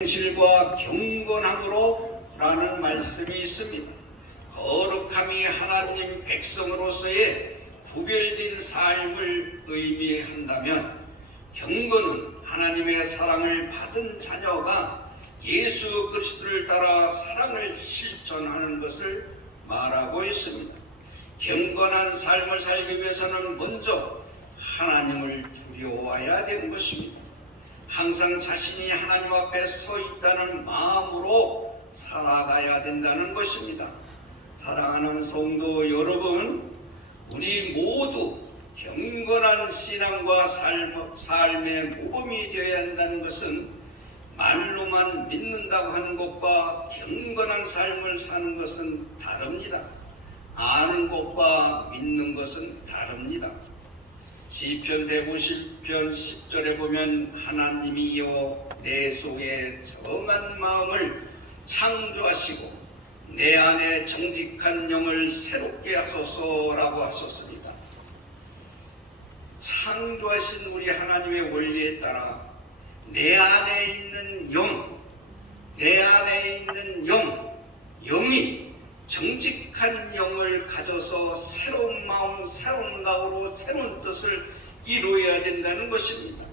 진실과 경건함으로라는 말씀이 있습니다. 거룩함이 하나님 백성으로서의 구별된 삶을 의미한다면, 경건은 하나님의 사랑을 받은 자녀가 예수 그리스도를 따라 사랑을 실천하는 것을 말하고 있습니다. 경건한 삶을 살기 위해서는 먼저 하나님을 두려워해야 되는 것입니다. 항상 자신이 하나님 앞에 서 있다는 마음으로 살아가야 된다는 것입니다. 사랑하는 성도 여러분, 우리 모두 경건한 신앙과 삶의 모범이 되어야 한다는 것은 말로만 믿는다고 하는 것과 경건한 삶을 사는 것은 다릅니다. 아는 것과 믿는 것은 다릅니다. 시편 150편 10절에 보면, 하나님이여 내 속에 정한 마음을 창조하시고 내 안에 정직한 영을 새롭게 하소서라고 하셨습니다. 창조하신 우리 하나님의 원리에 따라 내 안에 있는 영이 정직한 영을 가져서 새로운 마음, 새로운 각오로 새로운 뜻을 이루어야 된다는 것입니다.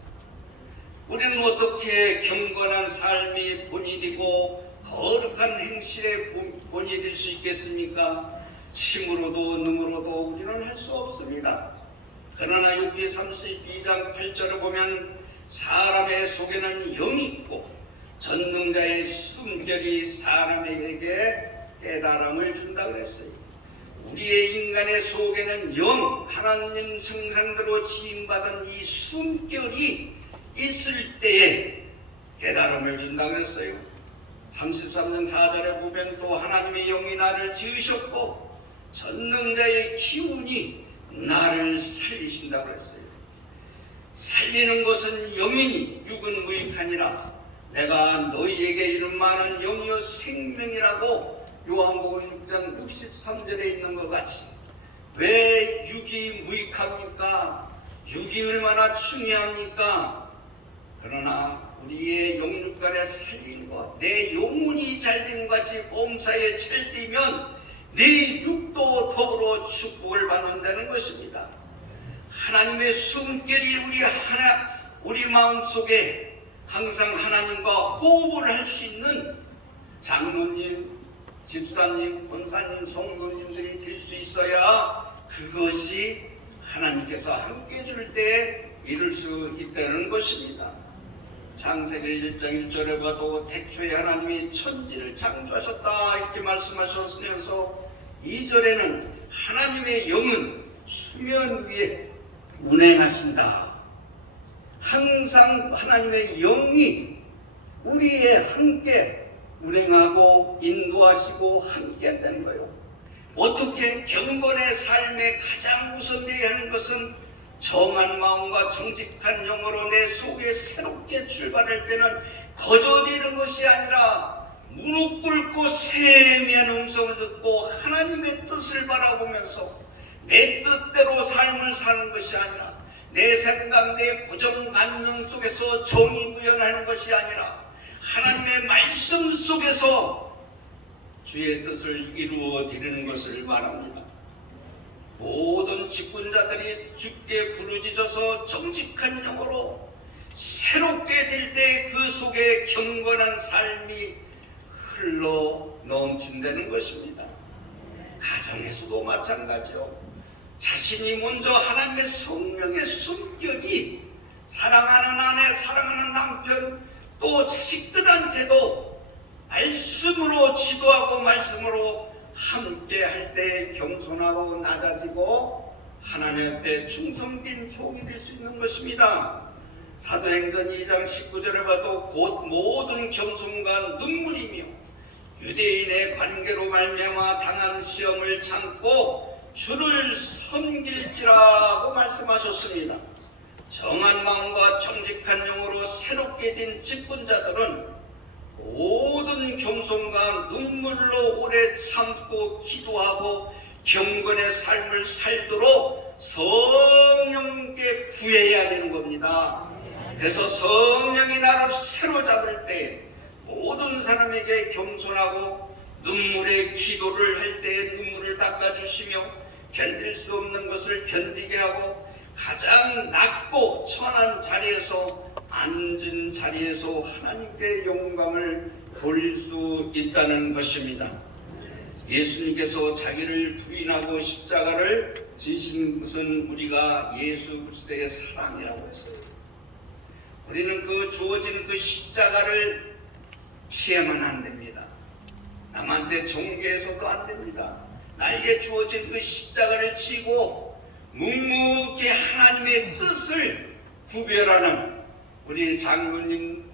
우리는 어떻게 경건한 삶이 본이 되고 거룩한 행실의 본이 될 수 있겠습니까? 힘으로도 능으로도 우리는 할 수 없습니다. 그러나 욥기 32장 8절에 보면, 사람의 속에는 영이 있고 전능자의 숨결이 사람에게 깨달음을 준다고 그랬어요. 우리의 인간의 속에는 하나님 생산대로 지음받은 이 숨결이 있을 때에 깨달음을 준다고 그랬어요. 33장 4절에 보면, 또 하나님의 영이 나를 지으셨고 전능자의 기운이 나를 살리신다고 그랬어요. 살리는 것은 영이니 육은 무익하니라. 내가 너희에게 이른 말은 영이요 생명이라고 요한복음 6장 63절에 있는 것 같이, 왜 육이 무익합니까? 육이 얼마나 중요합니까? 그러나 우리의 영육간에 살린 것, 내 영혼이 잘된 같이 범사에 찰되면 내 육도 더불어 축복을 받는다는 것입니다. 하나님의 숨결이 우리 마음속에 항상 하나님과 호흡을 할 수 있는 장로님, 집사님, 권사님, 성도님들이 될 수 있어야 그것이 하나님께서 함께 해줄 때 이룰 수 있다는 것입니다. 창세기 1장 1절에 봐도 태초에 하나님이 천지를 창조하셨다 이렇게 말씀하셨으면서, 2절에는 하나님의 영은 수면 위에 운행하신다. 항상 하나님의 영이 우리에 함께 운행하고 인도하시고 함께 한다는 거예요. 어떻게 경건의 삶에 가장 우선되어야 하는 것은 정한 마음과 정직한 영으로 내 속에 새롭게 출발할 때는 거저되는 것이 아니라 무릎 꿇고 세미한 음성을 듣고 하나님의 뜻을 바라보면서 내 뜻대로 삶을 사는 것이 아니라, 내 생각, 내 고정관념 속에서 정의 구현하는 것이 아니라 하나님의 말씀 속에서 주의 뜻을 이루어 드리는 것을 말합니다. 모든 직분자들이 주께 부르짖어서 정직한 영으로 새롭게 될 때 그 속에 경건한 삶이 흘러 넘친다는 것입니다. 가정에서도 마찬가지요. 자신이 먼저 하나님의 성령의 숨결이 사랑하는 아내, 사랑하는 남편, 또 자식들한테도 말씀으로 지도하고 말씀으로 함께 할 때 겸손하고 낮아지고 하나님 앞에 충성된 종이 될 수 있는 것입니다. 사도행전 2장 19절에 봐도 곧 모든 겸손과 눈물이며 유대인의 관계로 말미암아 당한 시험을 참고 주를 섬길지라고 말씀하셨습니다. 정한 마음과 정직한 영으로 새롭게 된 직분자들은 모든 겸손과 눈물로 오래 참고 기도하고 경건의 삶을 살도록 성령께 구해야 되는 겁니다. 그래서 성령이 나를 새로 잡을 때 하나님에게 겸손하고 눈물의 기도를 할 때 눈물을 닦아주시며 견딜 수 없는 것을 견디게 하고 가장 낮고 천한 자리에서 앉은 자리에서 하나님께 영광을 돌릴 수 있다는 것입니다. 예수님께서 자기를 부인하고 십자가를 지신 것은 우리가 예수 그리스도의 사랑이라고 했어요. 우리는 그 주어지는 그 십자가를 피해만 안 됩니다. 남한테 정죄해서도 안 됩니다. 나에게 주어진 그 십자가를 지고 묵묵히 하나님의 뜻을 구별하는 우리 장로님,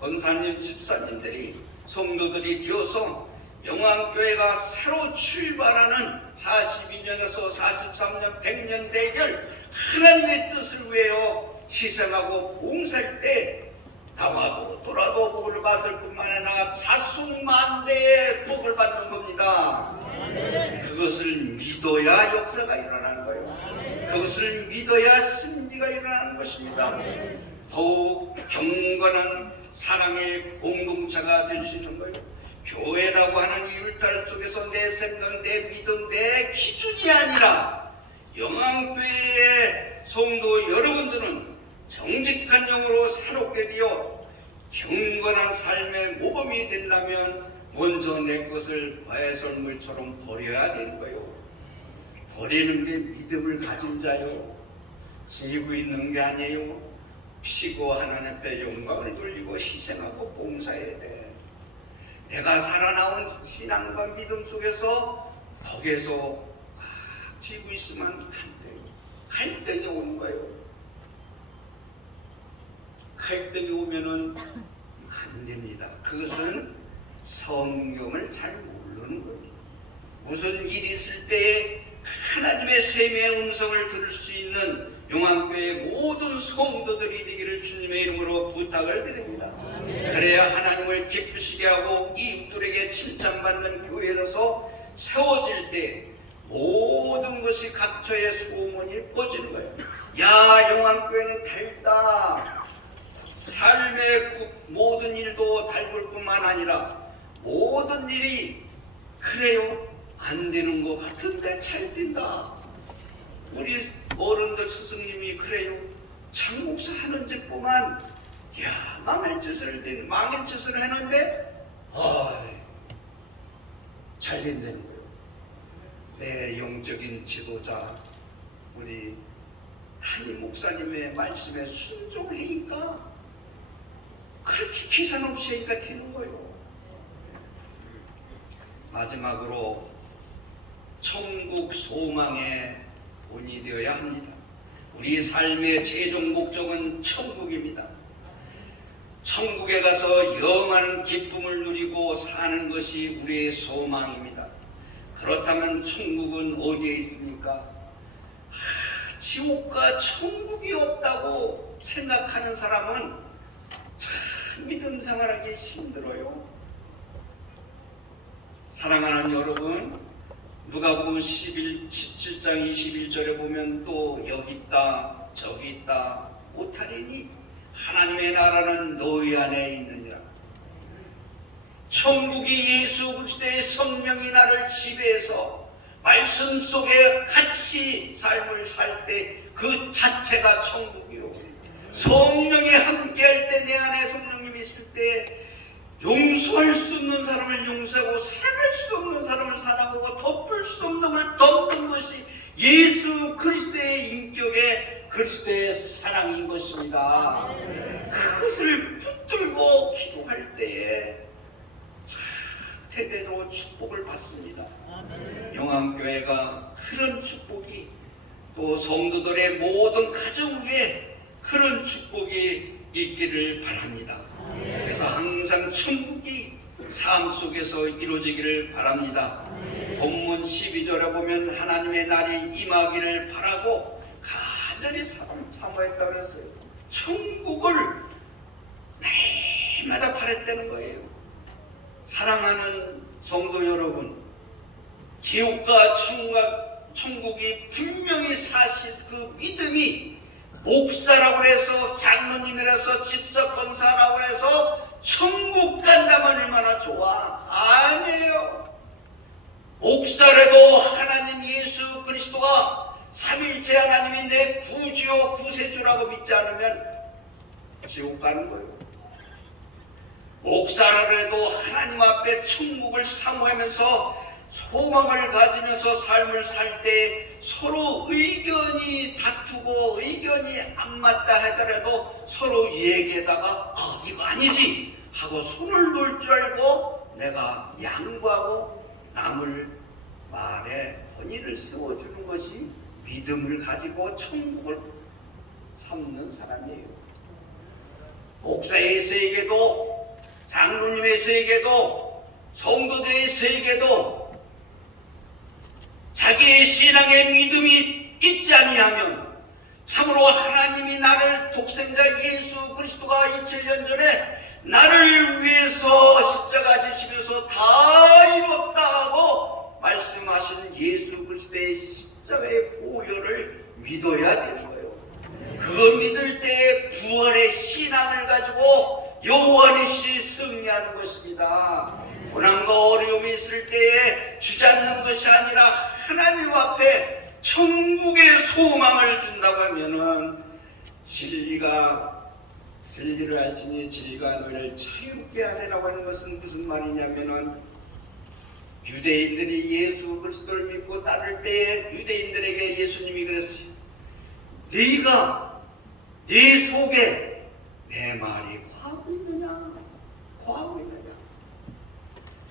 권사님, 집사님들이 성도들이 되어서 영광교회가 새로 출발하는 42년에서 43년, 100년 대결 하나님의 뜻을 위하여 희생하고 봉사할 때 나와도 돌아도 복을 받을 뿐만 아니라 자손만대의 복을 받는 겁니다. 그것을 믿어야 역사가 일어나는 거예요. 그것을 믿어야 승리가 일어나는 것입니다. 더욱 경건한 사랑의 공동체가 될 수 있는 거예요. 교회라고 하는 이 울타리 속에서 내 생각, 내 믿음, 내 기준이 아니라 영광교회의 성도 여러분들은 정직한 영으로 새롭게 되어 경건한 삶의 모범이 되려면 먼저 내 것을 과해솔물처럼 버려야 되는 거예요. 버리는 게 믿음을 가진 자요. 지고 있는 게 아니에요. 피고 하나님 앞에 영광을 돌리고 희생하고 봉사해야 돼. 내가 살아나온 신앙과 믿음 속에서 거기에서 지고 있으면 안 돼요. 갈등이 오는 거예요. 갈등이 오면은 안 됩니다. 그것은 성경을 잘 모르는 거예요. 무슨 일이 있을 때 하나님의 셈의 음성을 들을 수 있는 용암교회 모든 성도들이 되기를 주님의 이름으로 부탁을 드립니다. 그래야 하나님을 기쁘시게 하고 이웃들에게 칭찬받는 교회로서 세워질 때 모든 것이 각처의 소문이 퍼지는 거예요. 야, 용암교회는 달다. 삶의 모든 일도 달굴 뿐만 아니라 모든 일이 그래요. 안 되는 것 같은데 잘 된다. 우리 어른들 스승님이 그래요. 장 목사 하는 짓보만 야, 망할 짓을 했는데 잘 된다는 거예요. 내 영적인 지도자 우리 한임 목사님의 말씀에 순종하니까 그렇게 계산 없이 하니까 되는 거예요. 마지막으로 천국 소망의 본이 되어야 합니다. 우리 삶의 최종 목적은 천국입니다. 천국에 가서 영원한 기쁨을 누리고 사는 것이 우리의 소망입니다. 그렇다면 천국은 어디에 있습니까? 지옥과 천국이 없다고 생각하는 사람은 참 믿음 생활하기 힘들어요. 사랑하는 여러분, 누가복음 17장 21절에 보면 또 여기 있다 저기 있다 못하리니 하나님의 나라는 너희 안에 있느니라. 천국이 예수 그리스도의 성령이 나를 지배해서 말씀 속에 같이 삶을 살 때 그 자체가 천국이요. 성령이 함께할 때 내 안에 성령님이 있을 때 용서할 수 없는 사람을 용서하고 사랑할 수 없는 사람을 사랑하고 덮을 수 없는 걸 덮는 것이 예수 그리스도의 인격의 그리스도의 사랑인 것입니다. 그것을 붙들고 기도할 때에 대대로 축복을 받습니다. 영암교회가 그런 축복이 또 성도들의 모든 가정 위에 그런 축복이 있기를 바랍니다. 그래서 항상 천국이 삶 속에서 이루어지기를 바랍니다. 본문 12절에 보면 하나님의 날이 임하기를 바라고 간절히 사모했다고 그랬어요. 천국을 날마다 바랬다는 거예요. 사랑하는 성도 여러분, 지옥과 천국이 분명히 사실 그 믿음이 목사라고 해서 장로님이라서 집사 권사라고 해서 천국 간다면 얼마나 좋아? 아니에요. 목사라도 하나님 예수 그리스도가 삼일째 하나님이 내 구주요 구세주라고 믿지 않으면 지옥 가는 거예요. 목사라도 하나님 앞에 천국을 사모하면서 소망을 가지면서 삶을 살 때 서로 의견이 다투고 의견이 안 맞다 하더라도 서로 얘기에다가 이거 아니지 하고 손을 놓을 줄 알고 내가 양보하고 남을 말에 권위를 세워주는 것이 믿음을 가지고 천국을 삼는 사람이에요. 목사에서에게도 장로님에서에게도 성도들에서에게도 자기의 신앙의 믿음이 있지 아니하면 참으로 하나님이 나를 독생자 예수 그리스도가 2000년 전에 나를 위해서 십자가 지시면서 다 이뤘다 하고 말씀하신 예수 그리스도의 십자가의 보혈을 믿어야 되는 거예요. 그거 믿을 때에 부활의 신앙을 가지고 여호와니시 승리하는 것입니다. 고난과 어려움이 있을 때에 주저앉는 것이 아니라 하나님 앞에 천국의 소망을 준다고 하면은 진리를 알지니 진리가 너희를 자유롭게 하리라고 하는 것은 무슨 말이냐면은 유대인들이 예수 그리스도를 믿고 따를 때에 유대인들에게 예수님이 그랬어요. 네가 네 속에 내 말이 과하고 있느냐? 과하고 있느냐?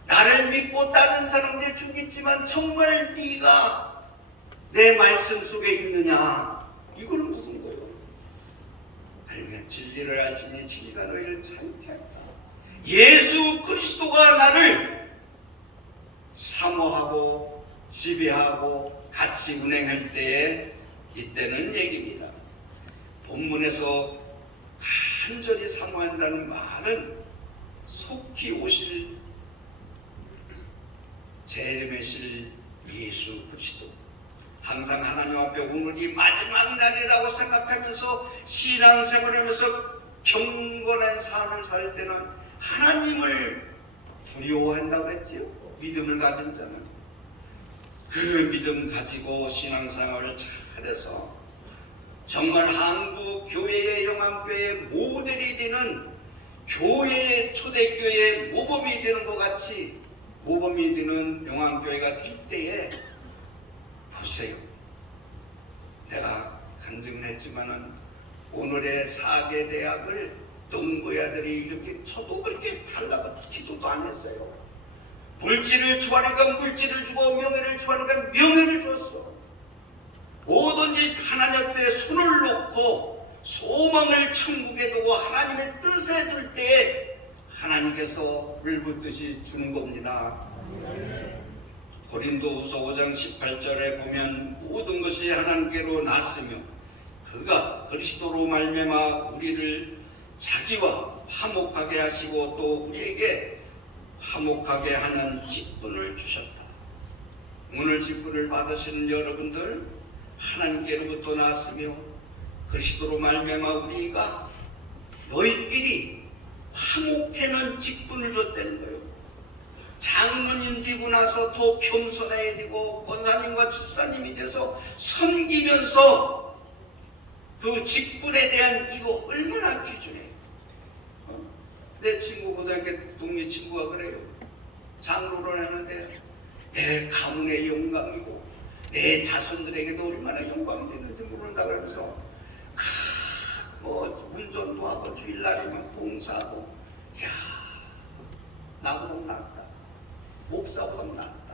나를 믿고 따른 사람들 죽겠지만 정말 네가 내 말씀 속에 있느냐? 이걸 묻은 거예요. 아니면 진리를 알지니 진리가 너희를 자유케 한다. 예수 그리스도가 나를 사모하고 지배하고 같이 운행할 때에 이때는 얘기입니다. 본문에서 간절히 사모한다는 말은 속히 오실 재림하실 예수 그리스도, 항상 하나님 앞에 오늘이 마지막 날이라고 생각하면서 신앙생활하면서 경건한 삶을 살 때는 하나님을 두려워한다고 했지요. 믿음을 가진 자는 그 믿음 가지고 신앙생활을 잘해서 정말 한국 교회의 영암교회의 모델이 되는 교회의 초대교회의 모범이 되는 것 같이 모범이 되는 영암교회가 될 때에 보세요. 내가 간증을 했지만은 오늘의 4개 대학을 농부야들이 이렇게 쳐도 그렇게 달라고 기도도 안 했어요. 물질을 주하니까 물질을 주고 명예를 주하니까 명예를 줬어. 뭐든지 하나님 앞에 손을 놓고 소망을 천국에 두고 하나님의 뜻에 둘 때에 하나님께서 물붓듯이 주는 겁니다. 고린도후서 5장 18절에 보면 모든 것이 하나님께로 났으며 그가 그리스도로 말미암아 우리를 자기와 화목하게 하시고 또 우리에게 화목하게 하는 직분을 주셨다. 오늘 직분을 받으시는 여러분들 하나님께로부터 났으며 그리스도로 말미암아 우리가 너희끼리 화목해는 직분을 줬다는 거예요. 장로님 되고 나서 더 겸손해야 되고 권사님과 집사님이 돼서 섬기면서 그 직분에 대한 이거 얼마나 귀중해. 내 친구 고등학교 동료 친구가 그래요. 장로를 하는데 내 가문의 영광이고 내 자손들에게도 얼마나 영광이 되는지 모른다 그러면서 뭐 운전도 하고 주일날이면 봉사하고 나보다 낫다. 목사보다 낫다.